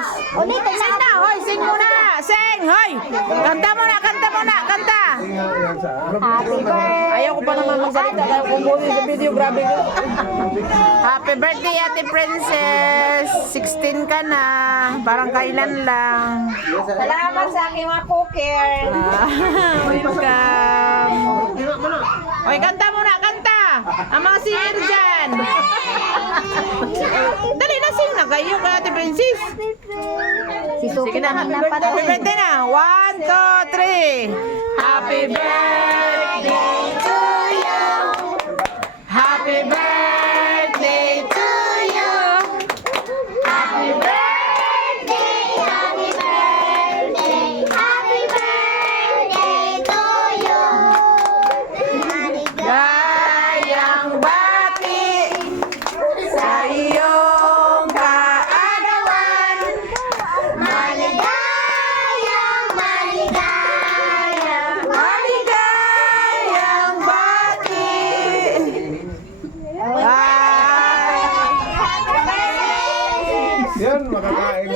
Princess. Sing na, hoy, sing muna. Sing, hoy. Kanta muna, kanta muna, kanta. Happy birthday. Ayaw ko pa naman magsalita dahil kumuha sa video, grabe ko. Happy birthday, Ate Princess. 16 ka na. Parang kailan lang. Salamat sa aking mga cooker. Welcome. Hoy, kanta muna, kanta. Ang mga singer dyan. Dali na, sing na kayo kay Ate Princess. Si Suki Sige na, happy birthday. Happy birthday na. 1, 2, 3. Happy birthday to you. Happy birthday to you. Happy birthday, Happy birthday, happy birthday to you. gayang bati sa iyong kaarawan. Maligayang, maligayang, Maligayang bati. happy birthday. Yan, makakain